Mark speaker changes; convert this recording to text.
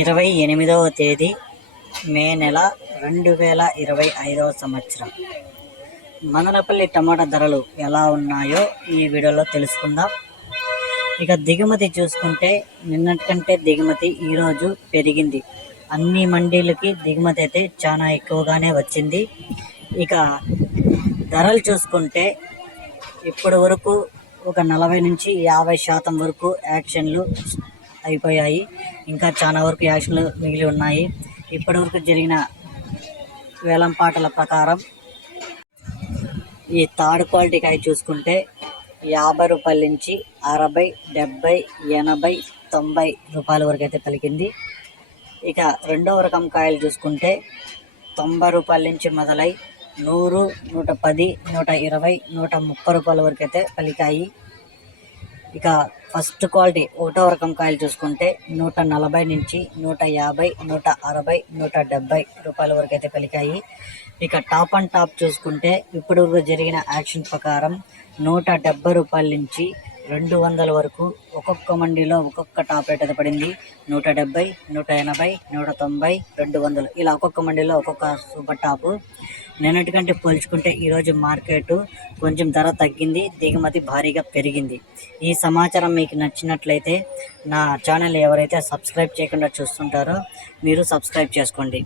Speaker 1: ఇరవై ఎనిమిదవ తేదీ మే నెల రెండు వేల ఇరవై ఐదవ సంవత్సరం. మదనపల్లి టమాటా ధరలు ఎలా ఉన్నాయో ఈ వీడియోలో తెలుసుకుందాం. ఇక దిగుమతి చూసుకుంటే నిన్నటికంటే దిగుమతి ఈరోజు పెరిగింది. అన్ని మండీలకి దిగుమతి అయితే చాలా ఎక్కువగానే వచ్చింది. ఇక ధరలు చూసుకుంటే ఇప్పటి వరకు ఒక నలభై నుంచి యాభై శాతం వరకు యాక్షన్లు అయిపోయాయి. ఇంకా చాలా వరకు యాక్షన్లు మిగిలి ఉన్నాయి. ఇప్పటివరకు జరిగిన జరిగిన వేలంపాటల ప్రకారం ఈ థర్డ్ క్వాలిటీ కాయ చూసుకుంటే యాభై రూపాయల నుంచి అరవై డెబ్బై ఎనభై తొంభై రూపాయల వరకు అయితే పలికింది. ఇక రెండవ రకం కాయలు చూసుకుంటే తొంభై రూపాయల నుంచి మొదలై నూరు నూట పది నూట ఇరవై నూట ముప్పై రూపాయల వరకు అయితే పలికాయి. ఇక ఫస్ట్ క్వాలిటీ ఒకటో రకం కాయలు చూసుకుంటే నూట నలభై నుంచి నూట యాభై నూట అరవై నూట డెబ్బై రూపాయల వరకు అయితే పలికాయి. ఇక టాప్ అండ్ టాప్ చూసుకుంటే ఇప్పుడు జరిగిన యాక్షన్ ప్రకారం నూట డెబ్బై రూపాయల నుంచి రెండు వందల వరకు ఒక్కొక్క మండీలో ఒక్కొక్క టాప్ రేట్ అయితే పడింది. నూట డెబ్బై నూట ఎనభై నూట తొంభై రెండు వందలు. ఇలా ఒక్కొక్క మండీలో ఒక్కొక్క సూపర్ టాపు. నిన్నటికంటే పోల్చుకుంటే ఈరోజు మార్కెట్ కొంచెం ధర తగ్గింది దిగుమతి భారీగా పెరిగింది. ఈ సమాచారం మీకు నచ్చినట్లయితే నా ఛానల్ ఎవరైతే సబ్స్క్రైబ్ చేయకుండా చూస్తుంటారో మీరు సబ్స్క్రైబ్ చేసుకోండి.